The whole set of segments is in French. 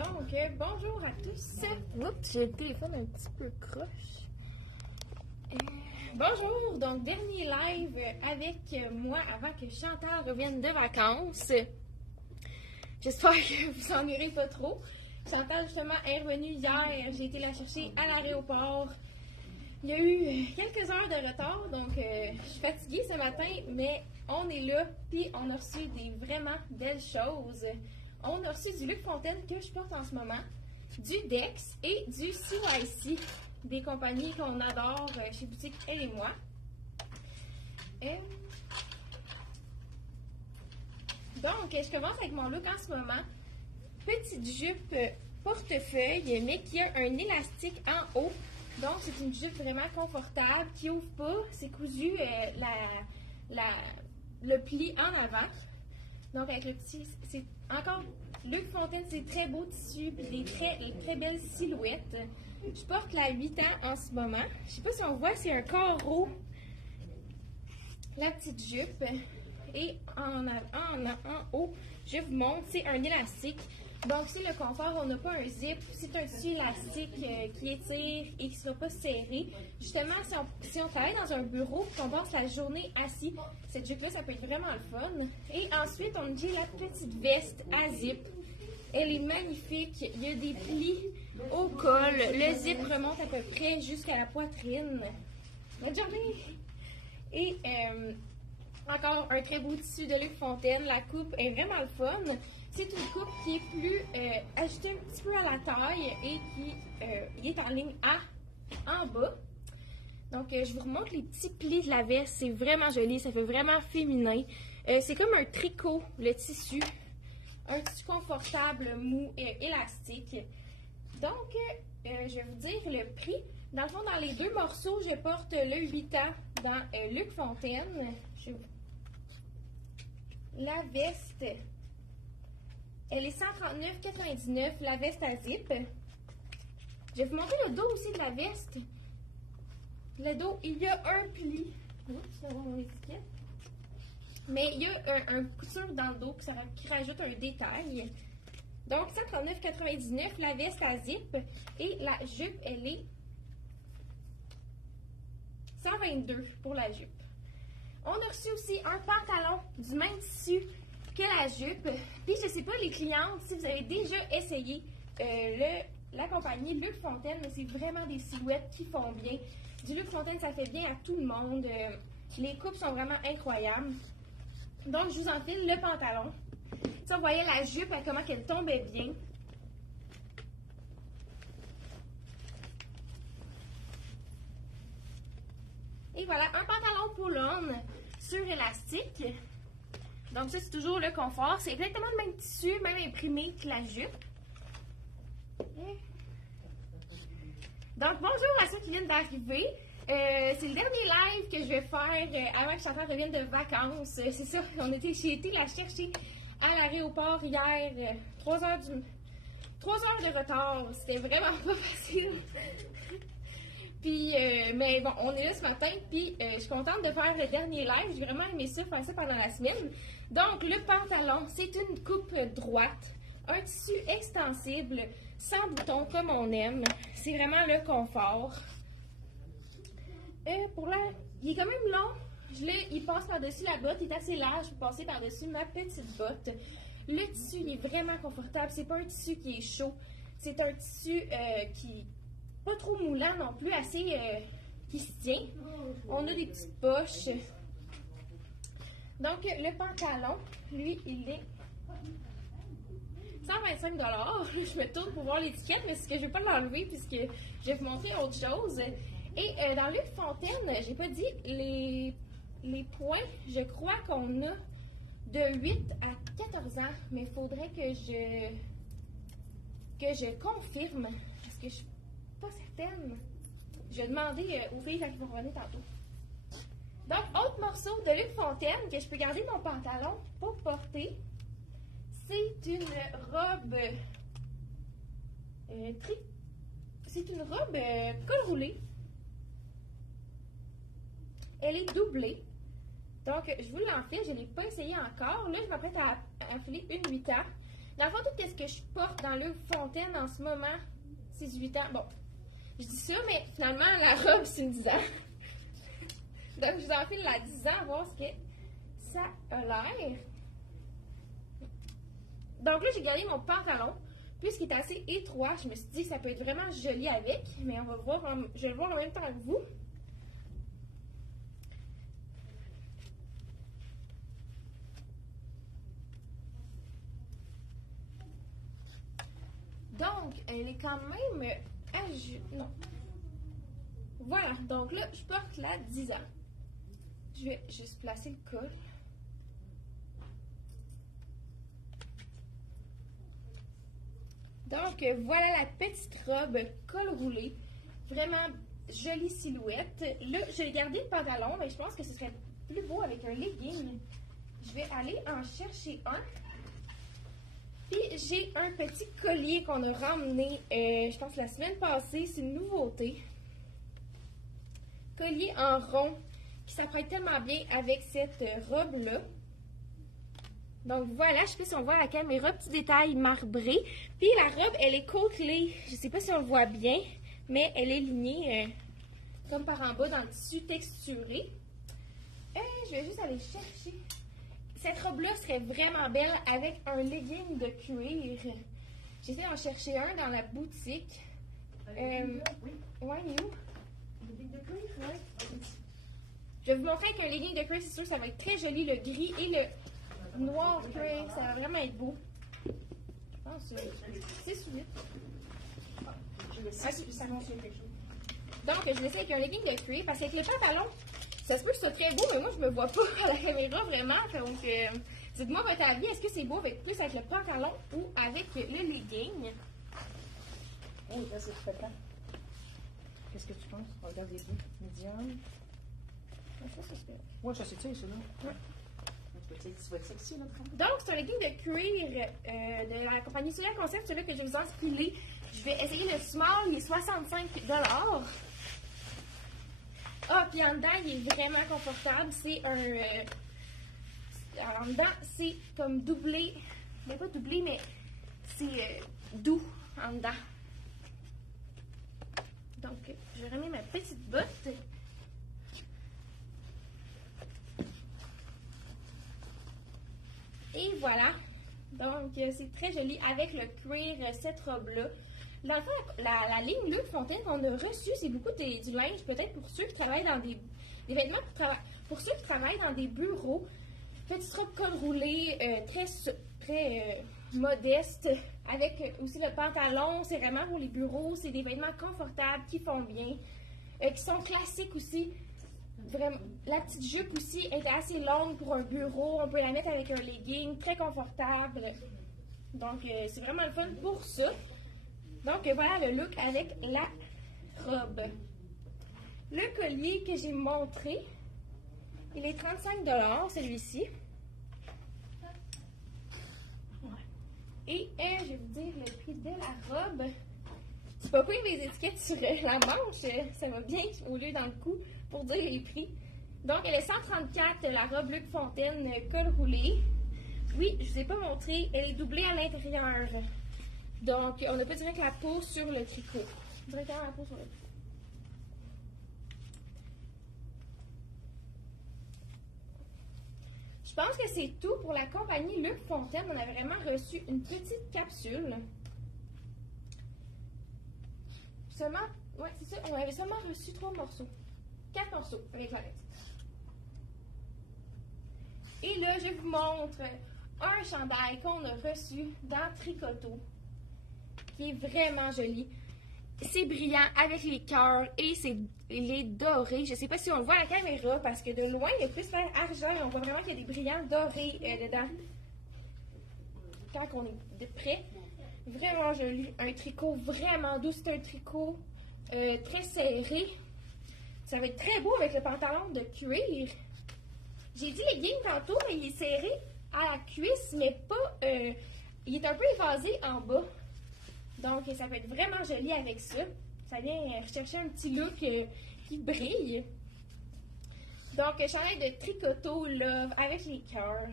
Donc, bonjour à tous. Oups, j'ai le téléphone un petit peu croche. Bonjour, donc dernier live avec moi avant que Chantal revienne de vacances. J'espère que vous en irez pas trop. Chantal, justement, est revenue hier. J'ai été la chercher à l'aéroport. Il y a eu quelques heures de retard, donc je suis fatiguée ce matin, mais on est là, puis on a reçu des vraiment belles choses. On a reçu du Luc Fontaine que je porte en ce moment, du Dex et du CYC, des compagnies qu'on adore chez Boutique Elle et moi. Donc, je commence avec mon look en ce moment. Petite jupe portefeuille, mais qui a un élastique en haut. Donc, c'est une jupe vraiment confortable, qui ouvre pas. C'est cousu le pli en avant. Donc, avec le petit... C'est encore... Luc Fontaine, c'est très beau tissu, puis des très belles silhouettes. Je porte la 8 ans en ce moment. Je sais pas si on voit, c'est un carreau. La petite jupe. Et en haut, je vous montre, c'est un élastique. Donc, c'est le confort, on n'a pas un zip. C'est un tissu élastique qui étire et qui ne sera pas serré. Justement, si on travaille dans un bureau et qu'on passe la journée assis, cette jupe-là, ça peut être vraiment le fun. Et ensuite, on dit la petite veste à zip. Elle est magnifique. Il y a des plis au col. Le zip remonte à peu près jusqu'à la poitrine. Bonne journée! Et encore un très beau tissu de Luc Fontaine. La coupe est vraiment le fun. C'est une coupe qui est plus ajustée un petit peu à la taille et qui est en ligne A en bas. Donc, je vous remontre les petits plis de la veste. C'est vraiment joli. Ça fait vraiment féminin. C'est comme un tricot, le tissu. Un tissu confortable, mou et élastique. Donc, je vais vous dire le prix. Dans le fond, dans les deux morceaux, je porte le 8 ans dans Luc Fontaine. La veste, elle est 139,99 la veste à zip. Je vais vous montrer le dos aussi de la veste. Le dos, il y a un pli. Oups, ça va mon étiquette. Mais il y a un couture dans le dos qui rajoute un détail. Donc, 139,99 la veste à zip. Et la jupe, elle est 122 pour la jupe. On a reçu aussi un pantalon du même tissu que la jupe. Puis, je ne sais pas, les clientes, si vous avez déjà essayé la compagnie Luc Fontaine, mais c'est vraiment des silhouettes qui font bien. Du Luc Fontaine, ça fait bien à tout le monde. Les coupes sont vraiment incroyables. Donc, je vous enfile le pantalon. Ça, vous voyez la jupe, comment elle tombait bien. Et voilà, un pantalon pull-on sur élastique. Donc, ça, c'est toujours le confort. C'est exactement le même tissu, même imprimé que la jupe. Donc, bonjour à ceux qui viennent d'arriver. C'est le dernier live que je vais faire avant que Chantal revienne de vacances. C'est ça, j'ai été la chercher à l'aéroport hier. 3 heures de retard. C'était vraiment pas facile. Puis, mais bon, on est là ce matin, puis je suis contente de faire le dernier live. J'ai vraiment aimé ça, faire ça pendant la semaine. Donc, le pantalon, c'est une coupe droite, un tissu extensible, sans boutons, comme on aime. C'est vraiment le confort. Il est quand même long. Il passe par-dessus la botte. Il est assez large pour passer par-dessus ma petite botte. Le tissu, il est vraiment confortable. C'est pas un tissu qui est chaud. C'est un tissu qui pas trop moulant non plus, assez qui se tient. On a des petites poches. Donc, le pantalon, lui, il est 125 $. Je me tourne pour voir l'étiquette, mais c'est que je ne vais pas l'enlever puisque je vais vous montrer autre chose. Et dans Luc Fontaine, j'ai pas dit les points. Je crois qu'on a de 8 à 14 ans, mais il faudrait que je confirme parce que je suis pas certaine. Je vais demander aux filles quand ils vont revenir tantôt. Donc, autre morceau de Luc Fontaine que je peux garder mon pantalon pour porter. C'est une robe col roulé. Elle est doublée. Donc, je vous l'enfile. Je ne l'ai pas essayé encore. Là, je m'apprête à enfiler une 8 ans. Dans le fond, tout ce que je porte dans Luc Fontaine en ce moment, c'est 18 ans. Bon, je dis ça, mais finalement, la robe, c'est une 10 ans. Donc, je vous enfile la 10 ans, voir ce que ça a l'air. Donc là, j'ai gardé mon pantalon. Puisqu'il est assez étroit, je me suis dit que ça peut être vraiment joli avec. Mais on va voir, je vais le voir en même temps que vous. Donc, elle est quand même... non. Voilà, donc là, je porte la 10 ans. Je vais juste placer le col. Donc, voilà la petite robe col roulé. Vraiment jolie silhouette. Là, je vais garder le pantalon, mais je pense que ce serait plus beau avec un legging. Je vais aller en chercher un. Puis, j'ai un petit collier qu'on a ramené, je pense, la semaine passée. C'est une nouveauté. Collier en rond qui s'apprête tellement bien avec cette robe-là. Donc voilà, je sais pas si on voit à la caméra, petit détail marbré. Puis la robe, elle est côtelée. Je sais pas si on le voit bien, mais elle est lignée comme par en bas dans le tissu texturé. Je vais juste aller chercher. Cette robe-là serait vraiment belle avec un legging de cuir. J'essaie d'en chercher un dans la boutique. Oui. Ouais, il est où? Legging de cuir? Ouais. Je vais vous montrer avec un legging de cuir, c'est sûr, ça va être très joli. Le gris et le noir cuir, ça va vraiment être beau. Je pense que c'est 6 ou 8. Je le sais, puis ça mentionne quelque chose. Donc, je l'essaie avec un legging de cuir parce qu'avec les pantalons, ça se peut que ce soit très beau, mais moi, je me vois pas à la caméra vraiment. Donc, dites-moi votre avis. Est-ce que c'est beau plus avec le pantalon ou avec le legging? Oh, là, c'est très plat. Qu'est-ce que tu penses? Regarde les deux. Medium. Ça, c'est Ouais, ça, c'est ça, celui-là. Ouais. Tu vas être sexy, là, Donc, c'est un legging de cuir de la compagnie Soleil Concept, celui que je vous ai empilé. Je vais essayer le small, il est 65 $. Ah, puis en dedans, il est vraiment confortable. C'est un... en dedans, c'est comme doublé. Mais pas doublé, mais c'est doux en dedans. Donc, je vais remettre ma petite botte. Et voilà. Donc, c'est très joli avec le cuir, cette robe-là. Dans le fond, la ligne Luc Fontaine qu'on a reçue, c'est beaucoup du linge, peut-être pour ceux qui travaillent dans des vêtements, pour ceux qui travaillent dans des bureaux. Petite robe col roulé, très modeste, avec aussi le pantalon. C'est vraiment pour les bureaux. C'est des vêtements confortables, qui font bien, qui sont classiques aussi. Vraiment, la petite jupe aussi est assez longue pour un bureau. On peut la mettre avec un legging, très confortable. Donc, c'est vraiment le fun pour ça. Donc, voilà le look avec la robe. Le collier que j'ai montré, il est 35 $, celui-ci. Et je vais vous dire le prix de la robe. C'est pas cool les étiquettes sur la manche. Ça va bien au lieu dans le cou pour dire les prix. Donc, elle est 134 $, la robe Luc Fontaine col roulé. Oui, je ne vous ai pas montré. Elle est doublée à l'intérieur. Donc, on n'a pas direct la peau sur le tricot. Directement la peau sur le tricot. Je pense que c'est tout pour la compagnie Luc Fontaine. On avait vraiment reçu une petite capsule. Seulement, ouais, c'est ça. On avait seulement reçu 3 morceaux. 4 morceaux avec la reste. Et là, je vous montre un chandail qu'on a reçu dans Tricoto, qui est vraiment joli. C'est brillant avec les cœurs et il est doré. Je ne sais pas si on le voit à la caméra parce que de loin, il est plus faire argent et on voit vraiment qu'il y a des brillants dorés dedans. Quand on est de près, vraiment joli. Un tricot vraiment doux. C'est un tricot très serré. Ça va être très beau avec le pantalon de cuir. J'ai dit legging tantôt, mais il est serré à la cuisse, mais pas... il est un peu évasé en bas. Donc, ça peut être vraiment joli avec ça. Ça vient rechercher un petit look qui brille. Donc, chandail de Tricoto Love avec les cœurs.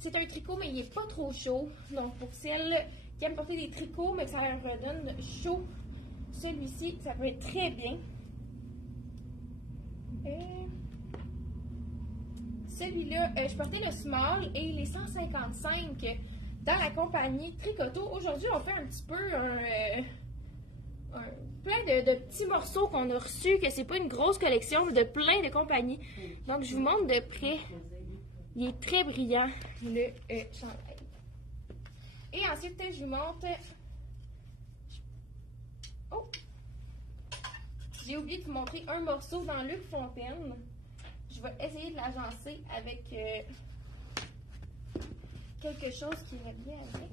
C'est un tricot, mais il n'est pas trop chaud. Donc, pour celles qui aiment porter des tricots, mais que ça leur redonne chaud, celui-ci, ça peut être très bien. Celui-là, je portais le small et il est 155 dans la compagnie Tricoto. Aujourd'hui, on fait un petit peu plein de petits morceaux qu'on a reçus, que c'est pas une grosse collection, mais de plein de compagnies. Donc, je vous montre de près. Il est très brillant, le chandail. Et ensuite, je vous montre... Oh! J'ai oublié de vous montrer un morceau dans Luc Fontaine. Je vais essayer de l'agencer avec quelque chose qui irait bien avec.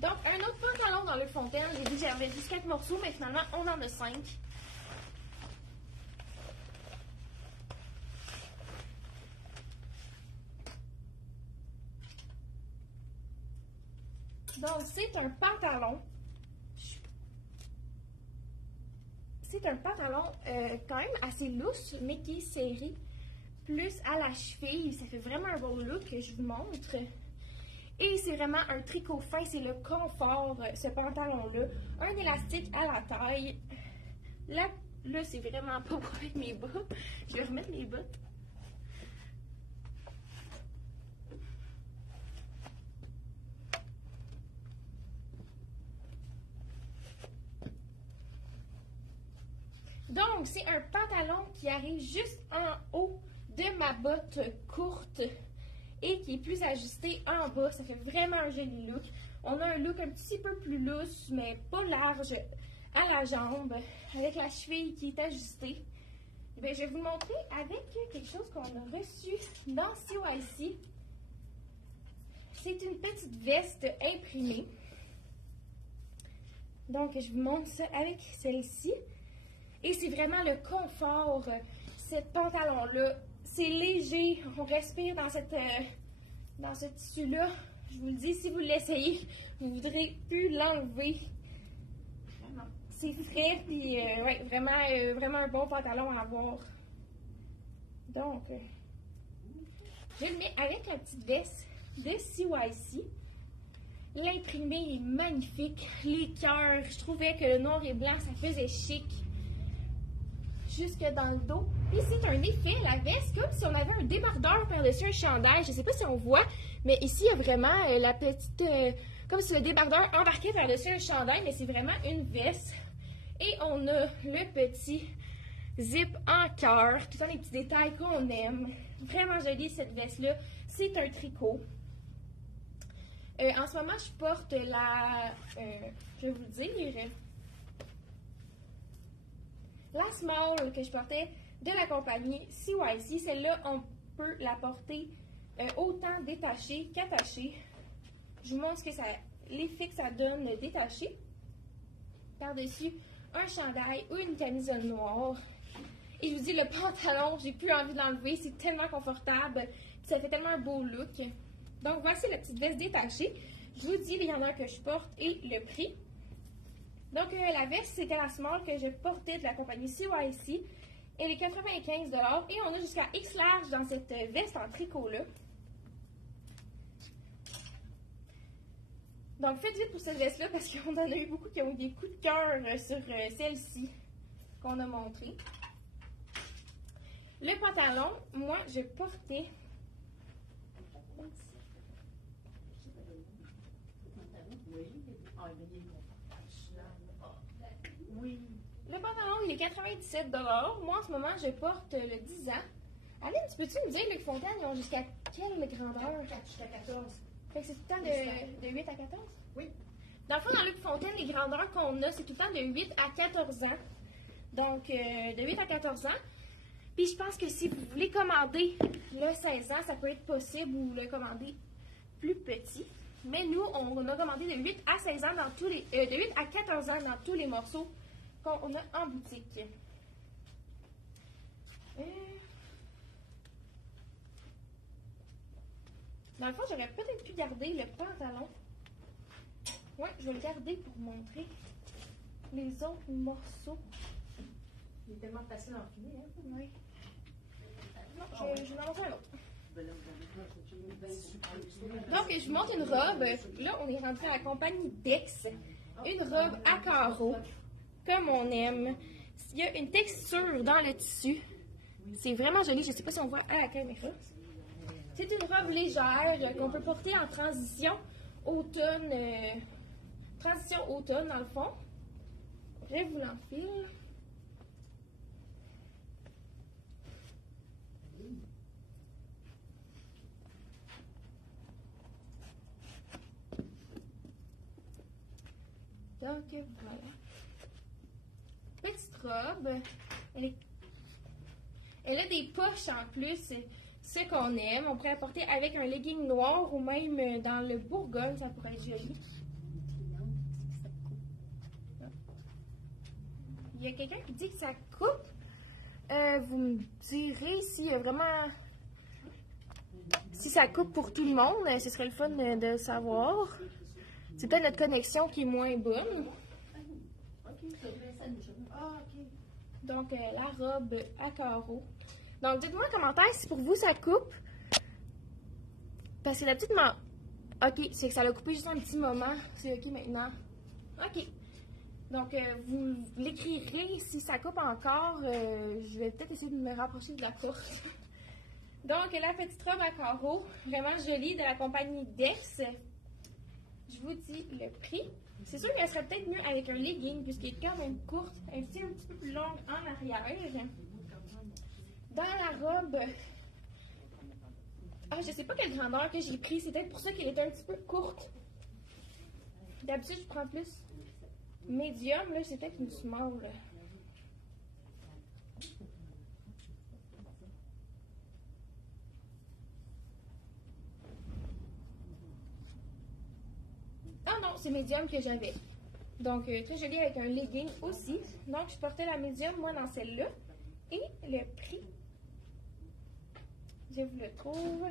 Donc, un autre pantalon dans Luc Fontaine. J'ai dit que j'avais juste 4 morceaux, mais finalement, on en a 5. Donc, c'est un pantalon. C'est un pantalon quand même assez lousse, mais qui est serré plus à la cheville. Ça fait vraiment un beau look que je vous montre. Et c'est vraiment un tricot fin, c'est le confort, ce pantalon-là. Un élastique à la taille. Là c'est vraiment pas pour avec mes bas. Je vais remettre mes bottes. Donc, c'est un pantalon qui arrive juste en haut de ma botte courte et qui est plus ajusté en bas. Ça fait vraiment un joli look. On a un look un petit peu plus lousse, mais pas large à la jambe, avec la cheville qui est ajustée. Bien, je vais vous montrer avec quelque chose qu'on a reçu dans CYC. C'est une petite veste imprimée. Donc, je vous montre ça avec celle-ci. Et c'est vraiment le confort, ce pantalon-là. C'est léger, on respire dans ce tissu-là. Je vous le dis, si vous l'essayez, vous ne voudrez plus l'enlever. C'est frais, puis ouais, vraiment un bon pantalon à avoir. Donc, je le mets avec la petite veste de CYC. L'imprimé est magnifique. Les cœurs, je trouvais que le noir et blanc, ça faisait chic. Jusque dans le dos. Et c'est un effet, la veste, comme si on avait un débardeur par-dessus un chandail. Je ne sais pas si on voit, mais ici, il y a vraiment la petite... comme si le débardeur embarquait par-dessus un chandail, mais c'est vraiment une veste. Et on a le petit zip en cœur, tout ça, les petits détails qu'on aime. Vraiment jolie cette veste-là. C'est un tricot. En ce moment, je porte la... je vais vous dire... La small que je portais de la compagnie CYC, celle-là, on peut la porter autant détachée qu'attachée. Je vous montre l'effet que ça donne détaché. Par-dessus un chandail ou une camisole noire. Et je vous dis, le pantalon, j'ai plus envie de l'enlever. C'est tellement confortable. Puis ça fait tellement un beau look. Donc, voici la petite veste détachée. Je vous dis les grandeurs que je porte et le prix. Donc, la veste, c'était la small que je portais de la compagnie CYC. Elle est 95 $. Et on a jusqu'à X large dans cette veste en tricot-là. Donc, faites vite pour cette veste-là parce qu'on en a eu beaucoup qui ont eu des coups de cœur sur celle-ci qu'on a montrée. Le pantalon, moi, je portais... Le pantalon, il est 97 $. Moi, en ce moment, je porte le 10 ans. Aline, peux-tu me dire, Luc Fontaine, ils ont jusqu'à quelle grandeur? Jusqu'à 14. Fait que c'est tout le temps de 8 à 14? Oui. Dans le fond, dans Luc Fontaine, les grandeurs qu'on a, c'est tout le temps de 8 à 14 ans. Donc, de 8 à 14 ans. Puis, je pense que si vous voulez commander le 16 ans, ça peut être possible ou le commander plus petit. Mais nous, on a commandé de 8 à 16 ans dans tous les... de 8 à 14 ans dans tous les morceaux qu'on a en boutique. Dans le fond, j'aurais peut-être pu garder le pantalon. Ouais, je vais le garder pour montrer les autres morceaux. Il est tellement facile à enfiler, hein? Oui. Non, je vais en faire un autre. Donc, je monte une robe. Là, on est rentré à la compagnie Dex. Une robe à carreaux, comme on aime. Il y a une texture dans le tissu. C'est vraiment joli. Je ne sais pas si on voit à la caméra. C'est une robe légère qu'on peut porter en transition automne. Transition automne, dans le fond. Je vous l'enfile. Donc, voilà. Petite robe. Elle a des poches en plus, ce qu'on aime. On pourrait la porter avec un legging noir ou même dans le Bourgogne, ça pourrait être joli. Il y a quelqu'un qui dit que ça coupe. Vous me direz si vraiment... Si ça coupe pour tout le monde, ce serait le fun de savoir. C'est peut-être notre connexion qui est moins bonne. Donc, la robe à carreaux. Donc, dites-moi en commentaire si pour vous ça coupe. Parce que la petite ok, c'est que ça l'a coupé juste un petit moment. C'est ok maintenant. Ok. Donc, vous l'écrirez si ça coupe encore. Je vais peut-être essayer de me rapprocher de la porte. Donc, la petite robe à carreaux, vraiment jolie, de la compagnie Dex. Je vous dis le prix. C'est sûr qu'elle serait peut-être mieux avec un legging, puisqu'il est quand même courte, un petit peu plus longue en arrière. Dans la robe, je sais pas quelle grandeur que j'ai pris, c'est peut-être pour ça qu'elle est un petit peu courte. D'habitude, je prends plus médium, là, c'est peut-être une small. Ah non, c'est médium que j'avais. Donc, très jolie avec un legging aussi. Donc, je portais la médium, moi, dans celle-là. Et le prix, je vous le trouve.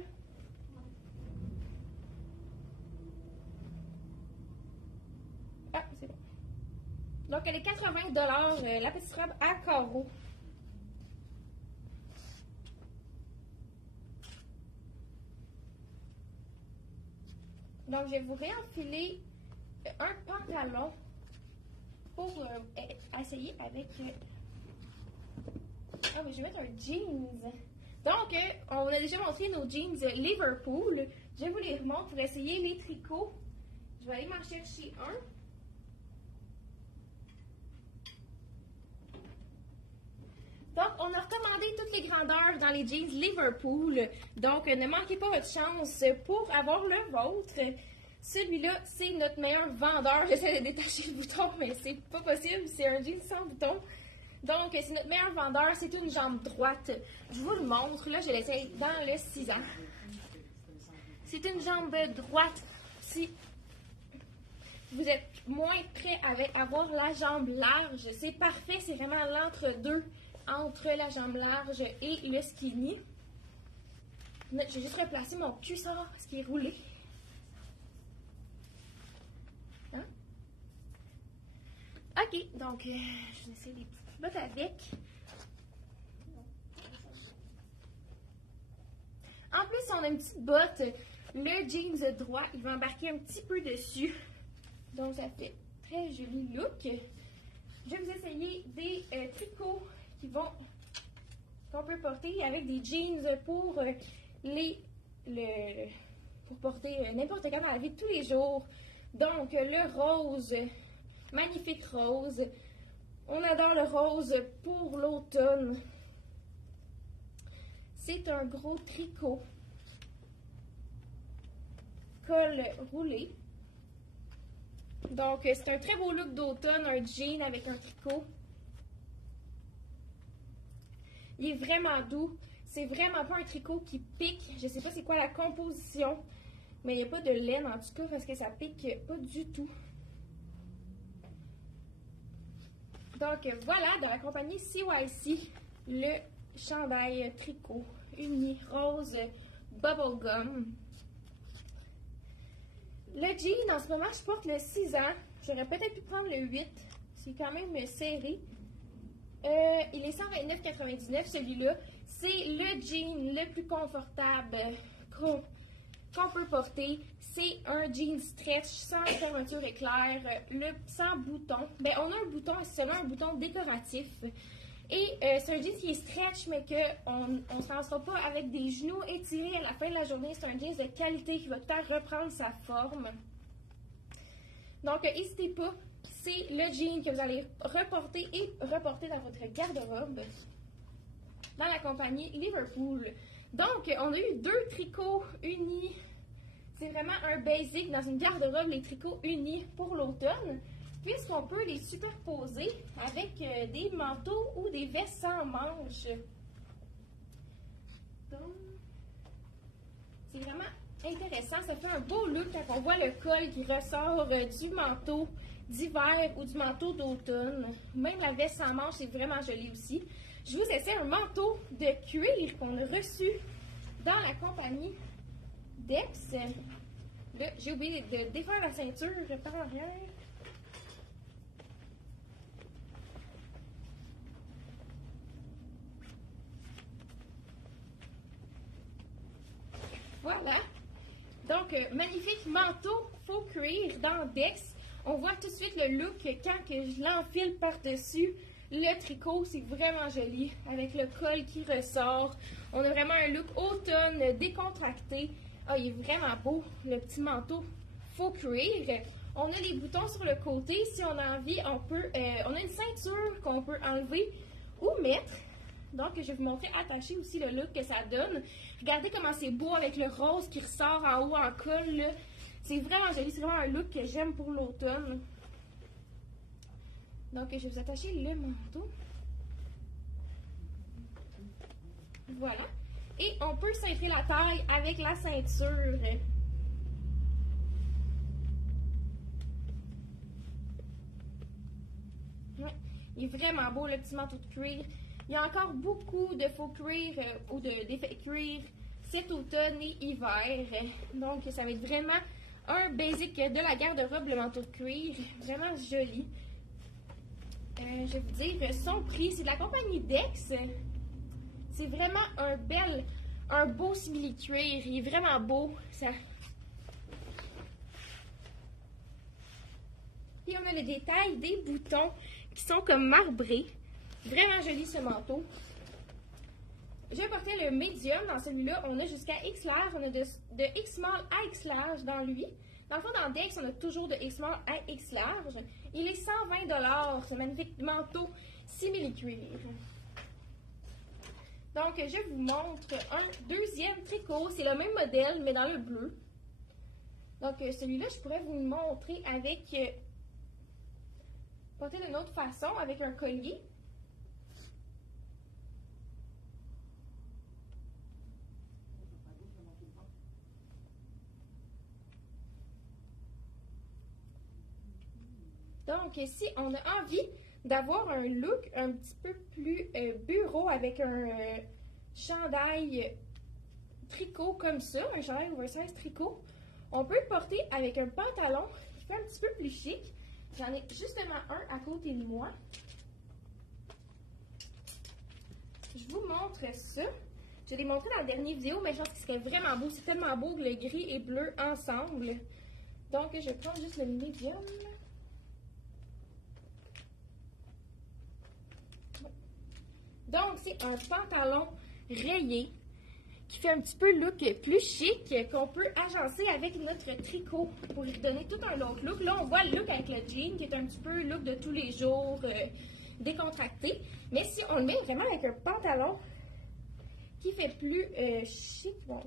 Ah, c'est bon. Donc, elle est 80 $, la petite robe à carreaux. Donc, je vais vous réenfiler un pantalon pour essayer avec... Ah oui, je vais mettre un jeans. Donc, on a déjà montré nos jeans Liverpool. Je vous les remonte pour essayer les tricots. Je vais aller m'en chercher un. Donc, on a recommandé toutes les grandeurs dans les jeans Liverpool. Donc, ne manquez pas votre chance pour avoir le vôtre. Celui-là, c'est notre meilleur vendeur. J'essaie de détacher le bouton, mais c'est pas possible. C'est un jean sans bouton. Donc, c'est notre meilleur vendeur. C'est une jambe droite. Je vous le montre. Là, je l'essaye dans le 6 ans. C'est une jambe droite. Si vous êtes moins prêt à avoir la jambe large, c'est parfait. C'est vraiment l'entre-deux entre la jambe large et le skinny. Je vais juste replacer mon cuissard parce qu'il est roulé. Hein? Ok, donc je vais essayer les petites bottes avec. En plus, si on a une petite botte, le jeans droit, il va embarquer un petit peu dessus. Donc, ça fait très joli look. Je vais vous essayer des tricots qu'on peut porter avec des jeans pour pour porter n'importe quand dans la vie de tous les jours. Donc, le rose, magnifique rose. On adore le rose pour l'automne. C'est un gros tricot. Col roulé. Donc, c'est un très beau look d'automne, un jean avec un tricot. Il est vraiment doux. C'est vraiment pas un tricot qui pique. Je sais pas c'est quoi la composition, mais il n'y a pas de laine en tout cas parce que ça pique pas du tout. Donc, voilà, de la compagnie CYC, le chandail tricot uni rose bubblegum. Le jean, en ce moment, je porte le 6 ans. J'aurais peut-être pu prendre le 8. C'est quand même serré. Il est 129,99 celui-là. C'est le jean le plus confortable qu'on peut porter. C'est un jean stretch sans fermeture éclair, sans bouton. Ben, on a un bouton, c'est seulement un bouton décoratif. Et c'est un jean qui est stretch, mais qu'on ne se lancera pas avec des genoux étirés à la fin de la journée. C'est un jean de qualité qui va tout le temps reprendre sa forme. Donc, n'hésitez pas. C'est le jean que vous allez reporter et reporter dans votre garde-robe dans la compagnie Liverpool. Donc, on a eu 2 tricots unis. C'est vraiment un basic dans une garde-robe, les tricots unis pour l'automne, puisqu'on peut les superposer avec des manteaux ou des vestes sans manches. Donc, c'est vraiment intéressant. Ça fait un beau look quand on voit le col qui ressort du manteau d'hiver ou du manteau d'automne. Même la veste sans manches, c'est vraiment joli aussi. Je vous essaie un manteau de cuir qu'on a reçu dans la compagnie Dex. J'ai oublié de défaire la ceinture par arrière. Voilà. Donc, magnifique manteau faux cuir dans Dex. On voit tout de suite le look quand que je l'enfile par-dessus le tricot. C'est vraiment joli avec le col qui ressort. On a vraiment un look automne décontracté. Ah, il est vraiment beau, le petit manteau faux cuir. On a les boutons sur le côté. Si on a envie, on a une ceinture qu'on peut enlever ou mettre. Donc, je vais vous montrer attaché aussi le look que ça donne. Regardez comment c'est beau avec le rose qui ressort en haut en col, là. C'est vraiment joli, c'est vraiment un look que j'aime pour l'automne. Donc, je vais vous attacher le manteau. Voilà. Et on peut cintrer la taille avec la ceinture. Ouais. Il est vraiment beau, le petit manteau de cuir. Il y a encore beaucoup de faux cuir ou d'effets cuir cet automne et hiver. Donc, ça va être vraiment un basic de la garde-robe, le manteau de cuir. Vraiment joli. Je vais vous dire son prix. C'est de la compagnie Dex. C'est vraiment un beau simili-cuir. Il est vraiment beau. Ça... Et on a le détail des boutons qui sont comme marbrés. Vraiment joli ce manteau. Je vais porter le medium dans celui-là. On a jusqu'à X large. On a de X small à X large dans lui. Dans le fond, dans Dex, on a toujours de X small à X large. Il est 120 $, ce magnifique manteau simili-cuir. Donc, je vous montre un deuxième tricot. C'est le même modèle, mais dans le bleu. Donc, celui-là, je pourrais vous le montrer avec... porté d'une autre façon, avec un collier. Donc, si on a envie d'avoir un look un petit peu plus bureau avec un chandail tricot comme ça, un chandail oversize tricot, on peut le porter avec un pantalon qui fait un petit peu plus chic. J'en ai justement un à côté de moi. Je vous montre ça. Je l'ai montré dans la dernière vidéo, mais je pense que c'est vraiment beau. C'est tellement beau que le gris et bleu ensemble. Donc, je vais prendre juste le medium. Donc, c'est un pantalon rayé qui fait un petit peu look plus chic qu'on peut agencer avec notre tricot pour lui donner tout un autre look. Là, on voit le look avec le jean qui est un petit peu look de tous les jours, décontracté. Mais si on le met vraiment avec un pantalon qui fait plus chic, bon.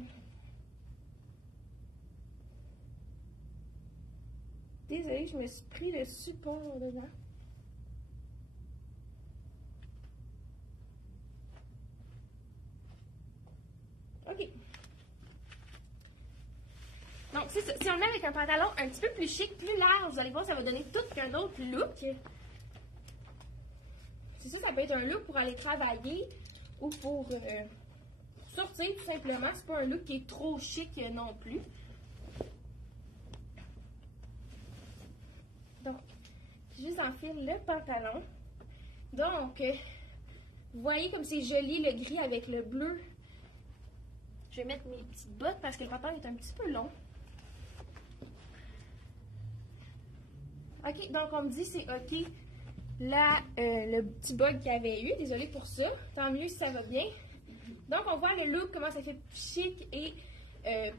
Désolée, je me suis pris le support dedans. OK. Donc, c'est ça. Si on le met avec un pantalon un petit peu plus chic, plus large, vous allez voir, ça va donner tout un autre look. C'est ça, ça peut être un look pour aller travailler ou pour sortir, tout simplement. C'est pas un look qui est trop chic non plus. Donc, je juste enfile le pantalon. Donc, Vous voyez comme c'est joli le gris avec le bleu. Je vais mettre mes petites bottes parce que le pantalon est un petit peu long. OK, donc on me dit c'est OK. Là, le petit bug qu'il y avait eu, désolé pour ça. Tant mieux si ça va bien. Donc on voit le look, comment ça fait chic et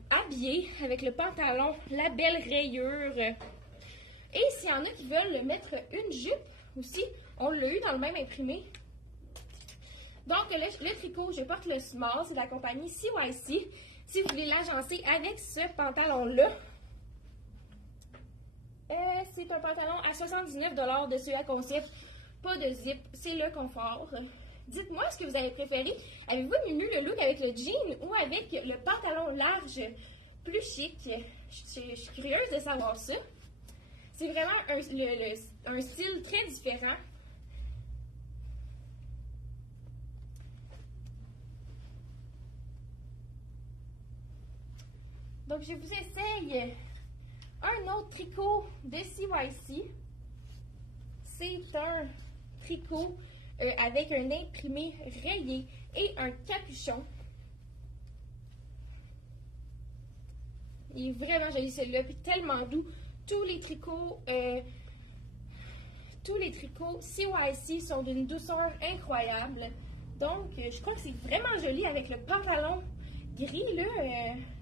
habillé avec le pantalon, la belle rayure. Et s'il y en a qui veulent mettre une jupe aussi, on l'a eu dans le même imprimé. Donc le tricot, je porte le small, c'est de la compagnie CYC. Si vous voulez l'agencer avec ce pantalon-là, c'est un pantalon à 79$ de CEA Concept, pas de zip, c'est le confort. Dites-moi ce que vous avez préféré. Avez-vous aimé le look avec le jean ou avec le pantalon large plus chic? Je suis curieuse de savoir ça. C'est vraiment un style très différent. Donc, je vous essaye un autre tricot de CYC. C'est un tricot avec un imprimé rayé et un capuchon. Il est vraiment joli celui-là, puis tellement doux. Tous les tricots CYC sont d'une douceur incroyable. Donc, je crois que c'est vraiment joli avec le pantalon gris, là,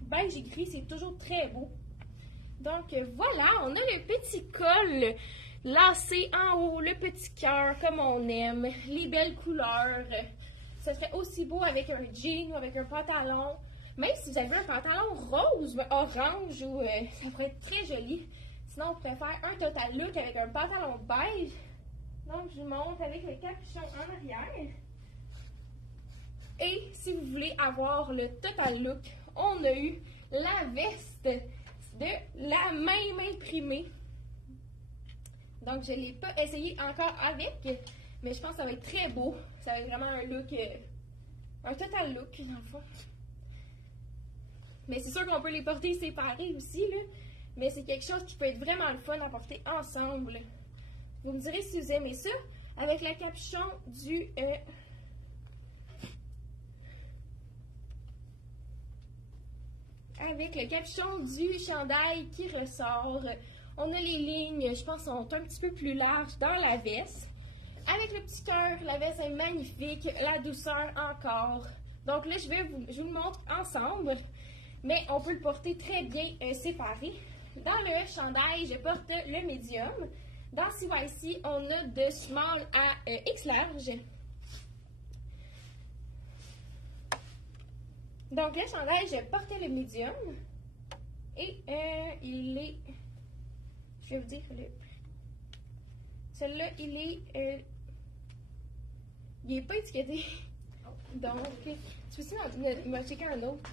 beige et gris, c'est toujours très beau. Donc, voilà, on a le petit col lacé en haut, le petit cœur comme on aime, les belles couleurs. Ça serait aussi beau avec un jean ou avec un pantalon. Même si vous avez un pantalon rose, orange, ou, ça pourrait être très joli. Sinon, on pourrait faire un total look avec un pantalon beige. Donc, je monte avec le capuchon en arrière. Et si vous voulez avoir le total look, on a eu la veste de la même imprimée. Donc, je ne l'ai pas essayé encore avec, mais je pense que ça va être très beau. Ça va être vraiment un look, un total look, dans le fond. Mais c'est sûr qu'on peut les porter séparés aussi, là. Mais c'est quelque chose qui peut être vraiment le fun à porter ensemble. Vous me direz si vous aimez ça, avec le capuchon du... avec le capuchon du chandail qui ressort. On a les lignes, je pense, sont un petit peu plus larges dans la veste. Avec le petit cœur, la veste est magnifique, la douceur encore. Donc là, je vous le montre ensemble, mais on peut le porter très bien séparé. Dans le chandail, je porte le médium. Dans CYC, on a de small à X large. Donc, le chandail, je portais le médium. Et il est... Je vais vous dire le... Celui-là, il est pas étiqueté. Donc, tu peux aussi checker un autre.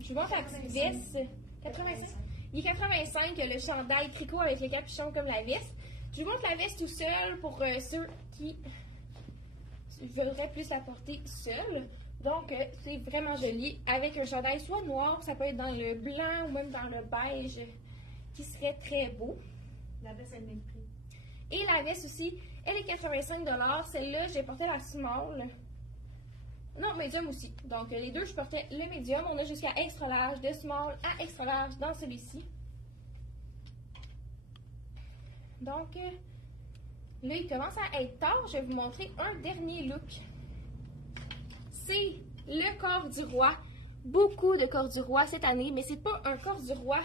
Je vous montre la petite veste. 85. Il est 85, le chandail tricot avec le capuchon comme la veste. Je vous montre la veste tout seul pour ceux qui voudraient plus la porter seule. Donc, c'est vraiment joli. Avec un chandail soit noir, ça peut être dans le blanc ou même dans le beige, qui serait très beau. La veste est le même prix. Et la veste aussi, elle est 85$. Celle-là, j'ai porté la small. Non, médium aussi. Donc, les deux, je portais le médium. On a jusqu'à extra large, de small à extra large dans celui-ci. Donc, là, il commence à être tard. Je vais vous montrer un dernier look. C'est le corps du roi. Beaucoup de corps du roi cette année, mais c'est pas un corps du roi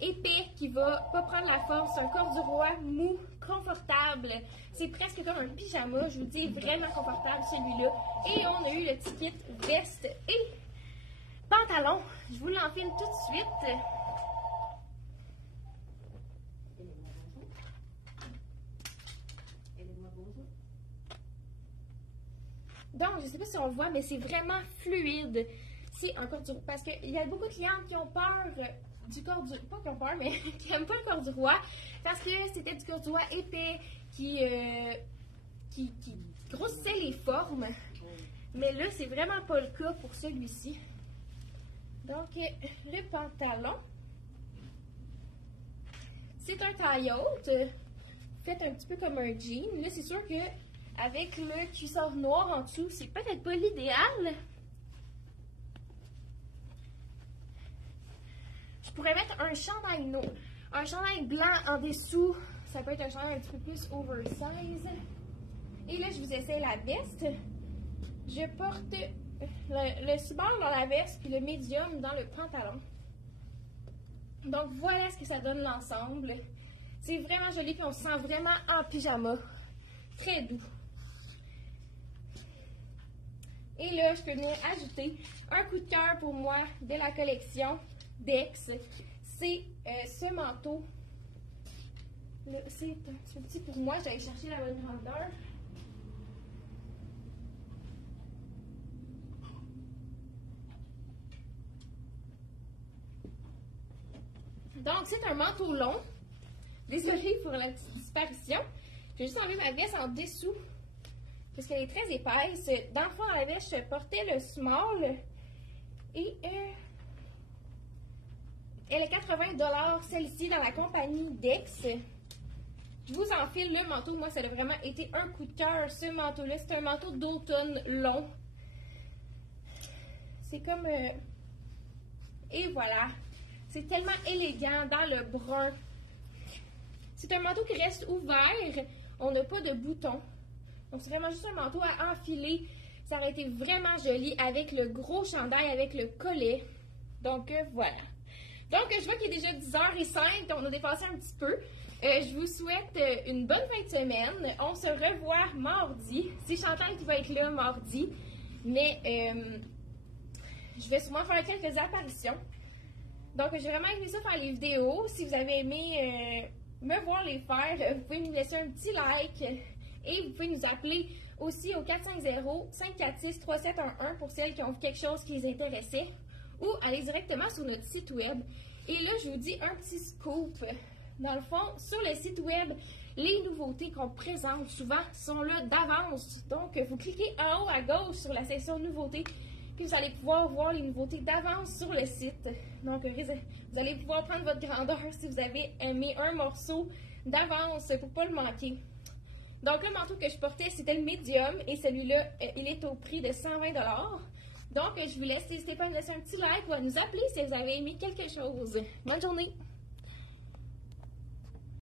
épais qui va pas prendre la forme. C'est un corps du roi mou, confortable. C'est presque comme un pyjama. Je vous dis, vraiment confortable celui-là. Et on a eu le petit kit veste et pantalon. Je vous l'enfile tout de suite. Donc, je ne sais pas si on le voit, mais c'est vraiment fluide. C'est un corps du roi. Parce qu'il y a beaucoup de clientes qui ont peur du corps du... Pas qui ont peur, mais qui n'aiment pas le corps du roi. Parce que c'était du corps du roi épais qui grossissait les formes. Mais là, c'est vraiment pas le cas pour celui-ci. Donc, le pantalon. C'est un taille haute. fait un petit peu comme un jean. Là, c'est sûr que avec le cuissard noir en dessous, c'est peut-être pas l'idéal. Je pourrais mettre un chandail un chandail blanc en dessous. Ça peut être un chandail un petit peu plus oversize. Et là, je vous essaie la veste. Je porte le cyborg dans la veste puis le médium dans le pantalon. Donc, voilà ce que ça donne l'ensemble. C'est vraiment joli puis on se sent vraiment en pyjama. Très doux. Et là, je peux venir ajouter un coup de cœur pour moi de la collection Dex. C'est ce manteau. C'est un petit peu petit pour moi. J'allais chercher la bonne grandeur. Donc, c'est un manteau long. Désolée pour la petite disparition. Je vais juste enlever ma veste en dessous. Parce qu'elle est très épaisse. Dans le fond, dans la veste, je portais le small. Et elle est 80 $, celle-ci, dans la compagnie Dex. Je vous enfile le manteau. Moi, ça a vraiment été un coup de cœur, ce manteau-là. C'est un manteau d'automne long. C'est comme... Et voilà. C'est tellement élégant dans le brun. C'est un manteau qui reste ouvert. On n'a pas de boutons. Donc, c'est vraiment juste un manteau à enfiler. Ça aurait été vraiment joli avec le gros chandail, avec le collet. Donc, voilà. Donc, je vois qu'il est déjà 10h05. On a dépassé un petit peu. Je vous souhaite une bonne fin de semaine. On se revoit mardi. C'est Chantal qui va être là mardi. Mais je vais sûrement faire quelques apparitions. Donc, j'ai vraiment aimé ça faire les vidéos. Si vous avez aimé me voir les faire, vous pouvez nous laisser un petit like et vous pouvez nous appeler aussi au 450-546-3711 pour celles qui ont vu quelque chose qui les intéressait ou aller directement sur notre site web. Et là, je vous dis un petit scoop. Dans le fond, sur le site web, les nouveautés qu'on présente souvent sont là d'avance. Donc, vous cliquez en haut à gauche sur la section nouveautés. Puis vous allez pouvoir voir les nouveautés d'avance sur le site. Donc, vous allez pouvoir prendre votre grandeur si vous avez aimé un morceau d'avance pour ne pas le manquer. Donc, le manteau que je portais, c'était le médium. Et celui-là, il est au prix de 120 $. Donc, je vous laisse. N'hésitez pas à nous laisser un petit like ou à nous appeler si vous avez aimé quelque chose. Bonne journée!